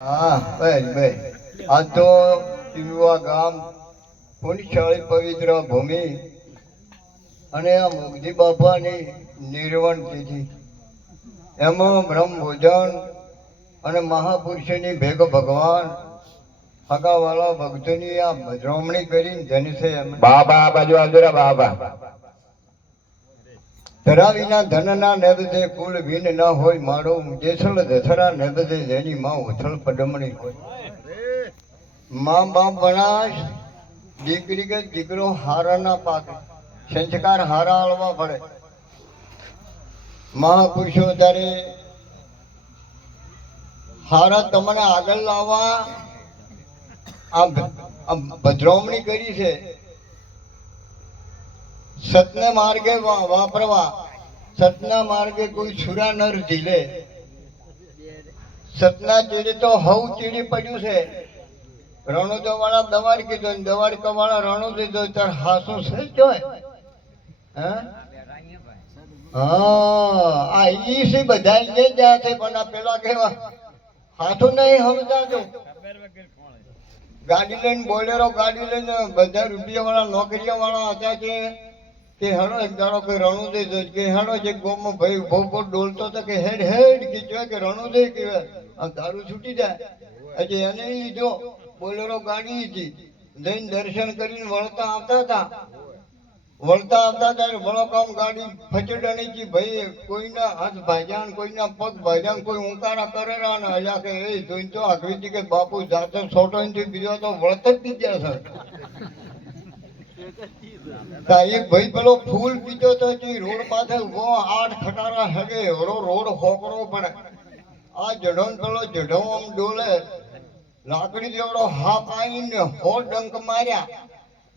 હા બસ બસ આ તો યુવા ગામ પુણ્યશાળી પવિત્ર ભૂમિ અને આ મુગજી બાપાની નિર્વણ તિથિ એમાં બ્રહ્મ ભોજન અને મહાપુરુષોની ભેગ ભગવાન હગાવાળા ભક્તોની આ ભદ્રમણી કરીને જનસે એમ બાબા આ બાજુ આવજો રે બાબા. ધરાવીના ધનના નેબદે કુલ ભીન ના હોય મારો જેસલ દસરા નેબદે જેની માં ઉથલ પડમણી હોય. માં બાપ બનાશ દીકરી કે દીકરો હારા ના પાકે, સંસ્કાર હારા આલવા પડે. મહાપુરુષો ત્યારે હારા તમને આગળ લાવવા આ ભદ્રમણી કરી છે. સતને માર્ગે વાપરવા, સતના માર્ગે કોઈ છુરા નર ઝીલે. સતના ચીડી તો હવ ચીડી પડ્યું છે. રણુદો વાળા દવાડ કીધો, દવાડકા વાળા રણુ દીધો, તાર હાસુ છે જોય. હા આ ઈ છે બધા જ્યાં છે, પણ આ પેલા કેવા હાથું નહીં સમજાતું. ગાડી લઈને બોલેરો ગાડી લઈને બધા રૂપિયા વાળા નોકરીયા વાળા હતા કે હેડો એક દાડો કે રણુદય કે હેડો જે ગોમમાં ભાઈ ભો ડોલતો હતો કે હેડ હેડ કીધું કે રણુદય કે આ દારૂ છૂટી જાય. હજી એને લીધો બોલેરો ગાડી હતી, જઈને દર્શન કરીને વળતા આવતા હતા. વળકામ ગાડી ફચડાણી હતી. ભાઈ કોઈના હાથ ભાજ્યા, કોઈના પગ ભાજ્યા, કોઈ ઊંકારા કરેલા ને હજા કે એ જોઈને તો આગળ કે બાપુ જાતે છોટો બીજો તો વળત જ બીજા છે. એક ભાઈ પેલો ફૂલ પીતો તો રોડ પાસે ઉભો, 8 ખટારા હગે રોડ હોકરો પડે. આ જઢો પેલો જઢો આમ ડોલે, લાકડી જેવડો હાફ આવીને 100 ડંક માર્યા.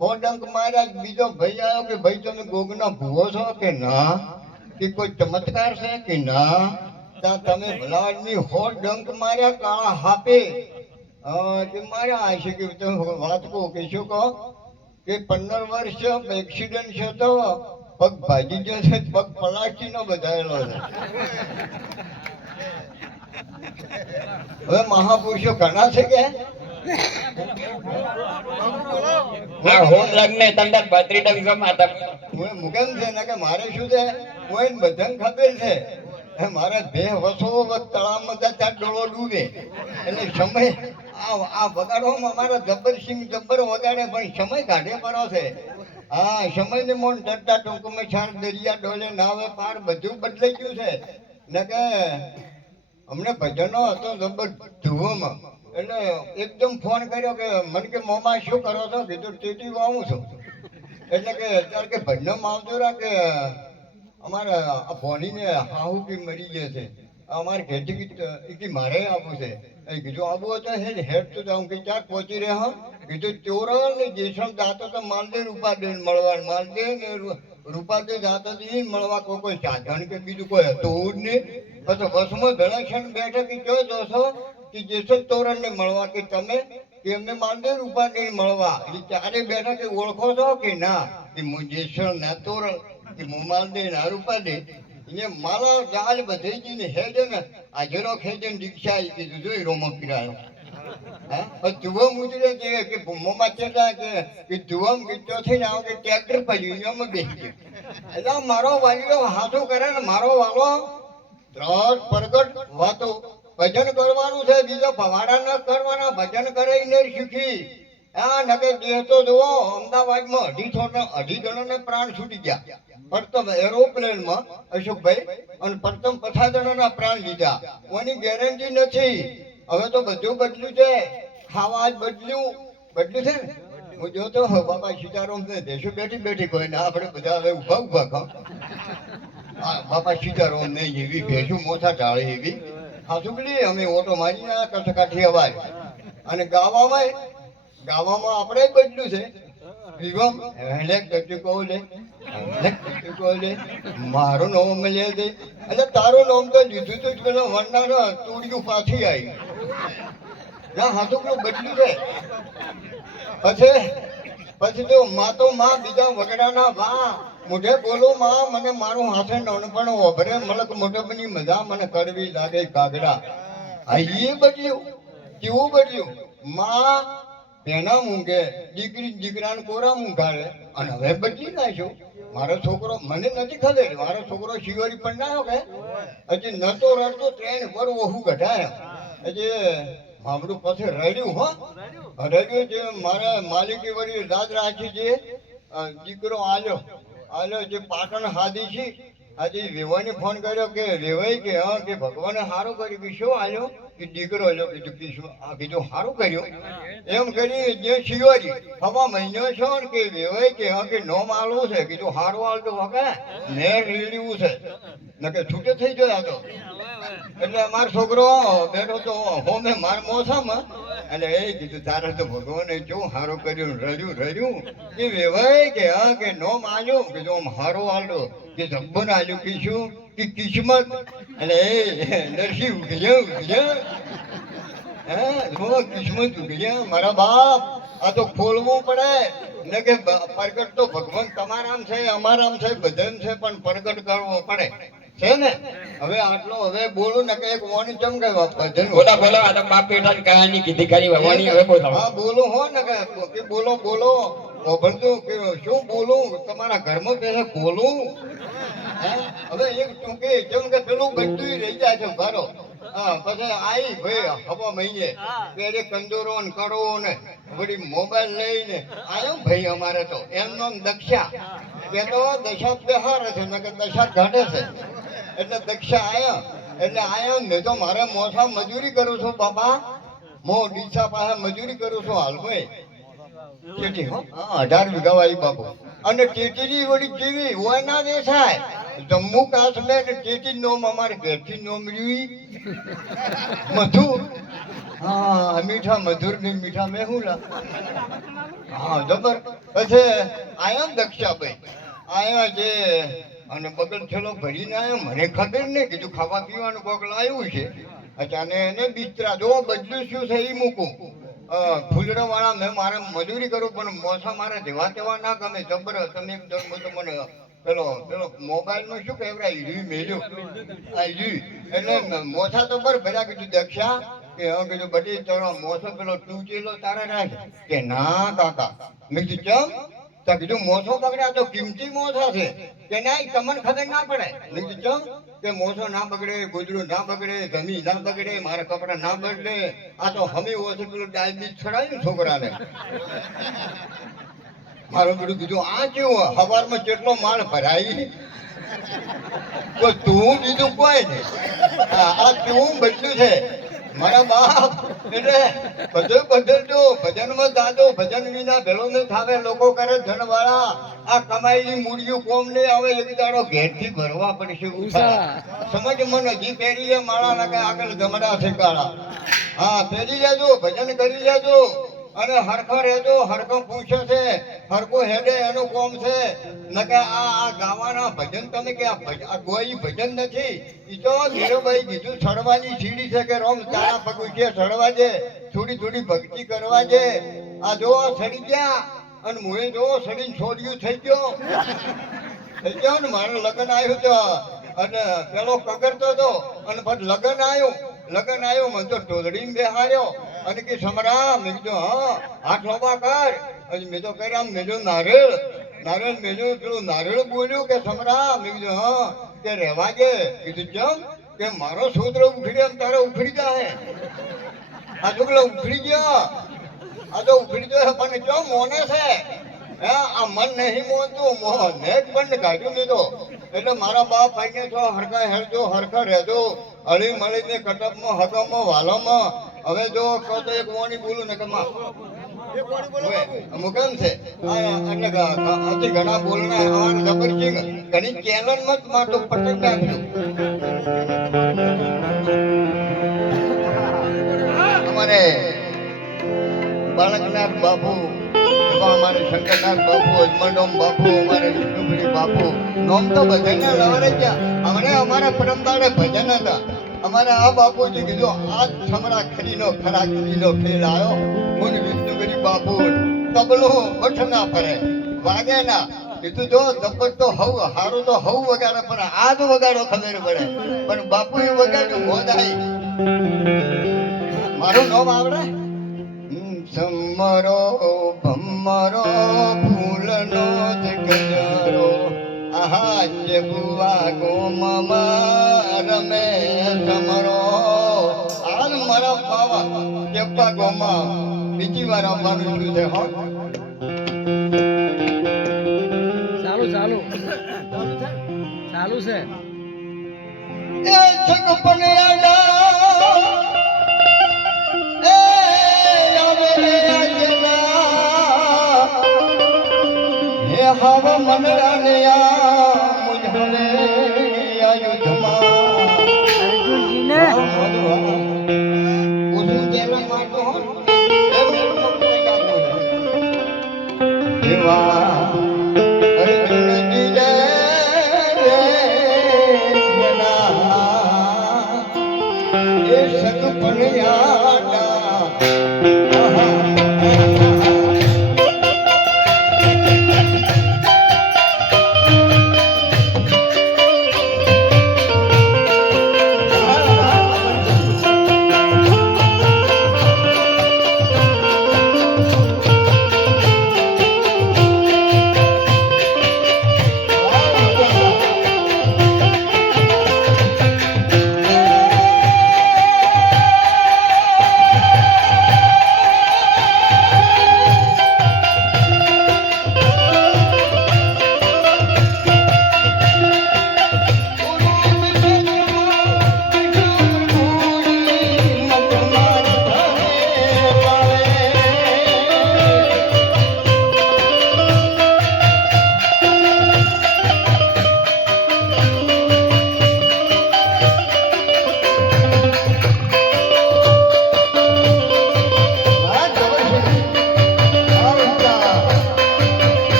100 ડંક માર્યા. બીજો ભાઈ આવ્યો કે ભાઈ તમે ગોગના ભૂવો છો કે ના, કે કોઈ ચમત્કાર છે કે ના, ત્યાં તમે ભલાડની 100 ડંક માર્યા કાળા હાપે કે માર્યા હશે કે તમે વાત કહો કે શું કહો કે 15 વર્ષ એક્સિડન્ટ છે તો પગ ભાજી જશે, પગ પલાચી નો બધાયેલો છે. હવે મહાપુરુષો ઘણા છે કે મુકેમ છે ને કે મારે શું છે, હું બધાને ખબર છે મારે 2 વર્ષો તળાવમાં ત્યાં ડોળો ડૂબે એટલે સમય આ વગાડવામાં અમારા જબ્બરસિંહ જબ્બર વગાડે, પણ સમય કાઢે પડો છે. હા સમય ને મોન ડરતા ટૂંકમાં છાર દરિયા ડોલે નાવે પાર બધું બદલાઈ ગયું છે ને કે અમને ભજનો હતો જબ્બર ધુવોમાં. એટલે એકદમ ફોન કર્યો કે મને કે મોમાં શું કરો છો, કીધું ટેટી વાવું છું. એટલે કે અત્યારે કે ભજનમાં આવજો રા કે અમારે આ ભોનીને હાહુ કે મરી ગયા છે, અમારે ઘેરથી મારે આવવું છે. કીધું આવું હતું હેડ તો જાઉં કે ક્યાંક પહોંચી રહ્યા. કીધું ચોરણ ને જેસણ જાતો તો માલદે રૂપાદે મળવા, માલદે ને રૂપાદે જાતો તો એ મળવા કોઈ સાધન કે બીજું કોઈ હતું જ નહીં. પછી બસમાં ધડાક્ષણ બેઠા કે કયો જોશો કે જેસલ તોરણ ને મળવા કે તમે કે એમને માલદે રૂપાદે મળવા. એટલે ચારે બેઠા કે ઓળખો છો કે ના, કે હું જેસલ ના તોરણ કે હું માલદે ના રૂપાદે. એને માલા જાલ બધે જઈને હેડે ને આજરો ખેડે ને રિક્ષા આવી કીધું જોઈ રોમો પીરાયો. હા ધુવમ ઉતરે કે મોમાં ચેલા કે ધુવમ ગીતો થઈને આવો કે ટ્રેક્ટર પડ્યું એમાં બેસી ગયો. એટલે મારો વાલીઓ હાથો કરે ને મારો વાલો દ્રઢ પ્રગટ વાતો ભજન કરવાનું છે, બીજો ભવાડા ન કરવાના. ભજન કરે ને શીખી હા નકે દેહ તો જુઓ અમદાવાદમાં 250 જણાને પ્રાણ છૂટી ગયા. પ્રથમ એરોપ્લેનમાં અશોકભાઈ અને પ્રથમ 50 જણાના પ્રાણ લીધા. કોની ગેરંટી નથી. હવે તો બધું બદલ્યું છે, ખાવા જ બદલ્યું છે ને. હું જોતો બાપા સીતારામ દેશો બેઠી કોઈ ના આપણે બધા હવે ઉભા ખાવ બાપા સીતારામ નહીં એવી ભેંસું મોથા ઢાળે એવી હાસુકલી અમે ઓટો મારી ના કસકાઠી અવાજ. અને ગાવામાં આપણે બદલ્યું છે. વિવમ હેલેક ટચુકો લે મારું નામ લે દે. એટલે તારું નામ તો લીધું તો પેલા વનના તોડ્યું પાછી આવી ના હાથુકલું બદલ્યું છે. પછી તો માં બીજા વગડાના વા મોઢે બોલો માં મને મારું હાથે નાનપણ ઓભરે મલક મોઢે બની મજા મને કડવી લાગે કાગડા. આ એ બદલ્યું કેવું બદલ્યું? માં પેના મૂંગે, દીકરાને કોરા મૂંઘાડે, અને હવે બદલી નાખ્યો. મારો છોકરો, મને નથી ખબર, મારો છોકરો શિવરી પણ ના કે હજી નતો રડતો ટ્રેન પર વહુ કઢાયા. હજી મામડું પછી રડ્યું, હો રડ્યું. જે મારા માલિકી વળી રાજ રાખી છે, દીકરો આલ્યો જે પાટણ હાદી છે. આજે વેવાઈને ફોન કર્યો કે વેવાઈ કે હા કે ભગવાને સારું કર્યું. કે શું આલ્યો? કે દીકરો આલ્યો. કીધું કે શું? આ કીધું સારું કર્યું. એમ કરી જે શિવાજી હવા મહિનો છો ને કે વેવાઈ કે હા કે નોમ આલવું છે. કીધું સારું આલતો વખે ને રીડવું છે ને કે છૂટે થઈ જાય. તો એટલે અમારો છોકરો બેઠો તો હોમે માર મોસામાં, એટલે એ કીધું તારે તો ભગવાને કેવું સારું કર્યું, રડ્યું. કે વેવાઈ કે હા કે નોમ આલ્યું. કીધું આમ સારું આલતો કે જબ્બર આલ્યું. કે શું? કે કિસ્મત. એટલે એ નરસિંહ ઉગલ્યા કિસ્મત ઉગલ્યા. મારા બાપ આ તો ખોલવું પડે ને કે પ્રગટ તો ભગવાન તમારામ છે, અમારામ છે, બધામ છે, પણ પ્રગટ કરવો પડે છે ને. હવે આટલો હવે બોલું ને કે એક વાણી ચમ કે ભજન બોલા બોલો આ તો બાપ બેટાની કહાની કીધી કરી વાણી હવે બોલો. હા બોલું હો ને કે બોલો ભણતું કે શું બોલું? તમારા ઘરમાં પહેલા બોલું. હવે એક ટૂંકે જેમ કે પેલું બધું રહી જાય છે ઘરો. હા પછી આવી ભાઈ હવા મહિને પેલે કંદોરો ને કરો ને વળી મોબાઈલ લઈને આવ્યો ભાઈ. અમારે તો એમનો દક્ષા કે તો દશા બેહારે છે ને કે દશા ઘટે છે. એટલે દક્ષા આયા ને તો મારે મોસા મજૂરી કરું છું બાપા. ડીસા પાસે મજૂરી કરું છું હાલ ભાઈ. 18 વીઘા વાળી બાપુ. અને ટેટીની વળી જેવી હોય ના દેખાય. જમ્મુ કાશ્મીર ટેટી નોમ અમારી ઘરથી નોમ રહ્યું મધુર. હા મીઠા મધુર ની મીઠા મેહુલા. હા જબર. પછી આયા દક્ષાભાઈ આયા જે અને બગલ છેલ્લો ભરીને આવ્યો. મને ખબર નહીં. કીધું ખાવા પીવાનું કોક લાવ્યું છે. અચાનક એને બિસ્તરા જો બદલ્યું શું છે એ મૂકું. ફૂલડા વાળા મેં મારે મજૂરી કરું પણ મોસા મારે જેવા તેવા ના ગમે. જબર તમે મને પેલો મોબાઈલ નું શું કહેવાય ઈડ્યું મેલ્યું. એટલે મોસા તો બર ભર્યા. કીધું દક્ષા કે હા કીધું બધી તારો મોસો પેલો ટૂચેલો તારે નાખે. કે ના કાકા. મેં કીધું ચમ? તો કીધું મોસો બગડ્યા તો કિંમતી મોસા છે. કે ના તમને ખબર ના પડે. મેં કીધું ચમ? કે મોસો ના બગડે, ગોદડું ના બગડે, જમી ના બગડે, મારા કપડા ના બગડે. આ તો હમી ઓછું પેલું ડાયાબિટીસ છડાયું છોકરાને. મારું પેલું કીધું આ કેવું સવારમાં કેટલો માલ ભરાય. તો તું બીજું કોઈ નહીં. આ તું બદલ્યું છે મારા બાપ. એટલે બધું બદલજો. ભજનમાં દાદો ભજન વિના ભેળો ન થાવે. લોકો કરે ધનવાળા. આ કમાયેલી મૂડીઓ કોમ નહીં આવે. એક દાડો ઘેરથી ભરવા પડશે. સમજ મને હજી પહેરી લે માળા લાગે આગળ ગમડા છે કાળા. હા પહેરી લેજો, ભજન કરી લેજો અને હરખો રહેજો. હરખો પૂછે છે હરખો હેડે એનું કોમ છે. નકે આ ગાવાના ભજન તમે કે આ ગોઈ ભજન નથી. ઈ તો ધીરુભાઈ કીધું ચડવાની સીડી છે કે રોમ તારા પગું છે ચડવા દે. થોડી ભક્તિ કરવા દે. આ જો સડી ગયા અને મુએ જો સડીને છોડ્યું થઈ ગયો ને. મારું લગ્ન આવ્યું તો અને પેલો કગરતો હતો અને પછી લગ્ન આવ્યું મને તો ટોળડીને બેહાર્યો અને કે સમરા. મેં કીધું હા હાથ લોબા કર. અને મેં તો કર્યા મેં જો નારિયેળ મેલ્યું. પેલું નારિયેળ બોલ્યું કે સમરા. મેં કીધું હા કે રહેવા દે. કીધું ચમ? કે મારો છોકરો ઉખડી એમ તારે ઉખડી જાય. આ છોકરો ઉખડી ગયો. આ તો ઉખડી ગયો પણ ચમ મોને છે. આ મન નહીં મોનતું. નેટ બંધ કાઢ્યું મેં તો. એટલે મારા બાપ ભાઈને તો હરખા હેરજો, હરખા રહેજો. હળી મળીને કટપમાં હકમમાં વાલોમાં. હવે જો કહો તો એક વાણી બોલું ને કે માં અમુક એમ છે એટલે હજી ઘણા બોલના અમારે જબરજિંગ ઘણી ચેનલમાં જ માટો પટક નાખ્યું. અમારે બાળકનાથ બાપુ, અમારે શંકરનાથ બાપુ, અજમંડોમ બાપુ, અમારે વિષ્ણુપુરી બાપુ નોમ તો બધાને લવારે ગયા. અમને અમારા પરમદાડે ભજન હતા. અમારે આ બાપુજી કીધું આ છમરા ખરીનો ખેલ આવ્યો. હું વિષ્ણુપુરી બાપુ તબલો બઠ ના ફરે વાગે ના. કીધું જો દબ્બટ તો હારું તો વગાડે પણ આ જ વગાડો ખબર પડે. પણ બાપુ એ વગાડ્યું મોદાઈ. મારું નામ આવડે સમરો ભમરો ફૂલનો જ ગજરો આહા જેબુઆ ગોમમાં રમે સમરો હાલ મારા બાવા જેબા ગોમાં બીજી વાર આવવાનું શું છે હો ચાલુ ચાલુ ચાલુ છે એ જગપને આડા એ આવે આજના હે હવ મનડાને આ મુજહરે આયુધમાં અર્જુનજીને ઉસું તેલા મારતો હો એ મેળો ગાતો દેવા અર્જુનજી રે એ સગપણ આડા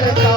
દ્વારકા